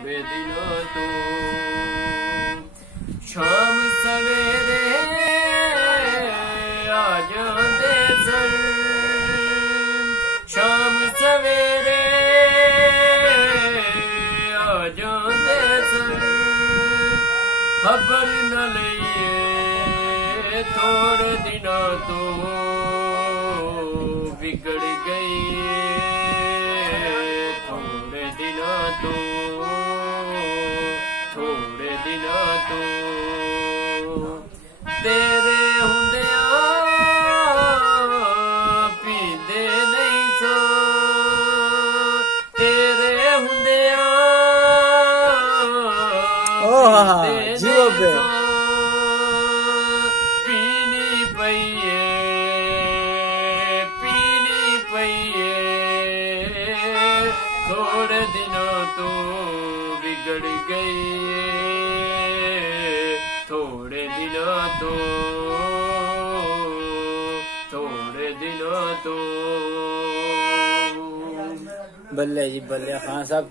थोड़े दिनों तो शाम सवेरे आ जाते सर, शाम सवेरे आ जाते सर, खबर न लइए थोड़े दिनों तो बिगड़ गई, थोड़े दिनों तो, थोड़े दिनों तो तेरे हुंदिया पींदे नहीं सो, तेरे हुंदिया पींदे नहीं सो, पीनी पईए थोड़े दिनों तो बिगड़ गई, थोड़े दिनों तो, थोड़े दिनों तो। बल्ले जी बल्ले खान साहब।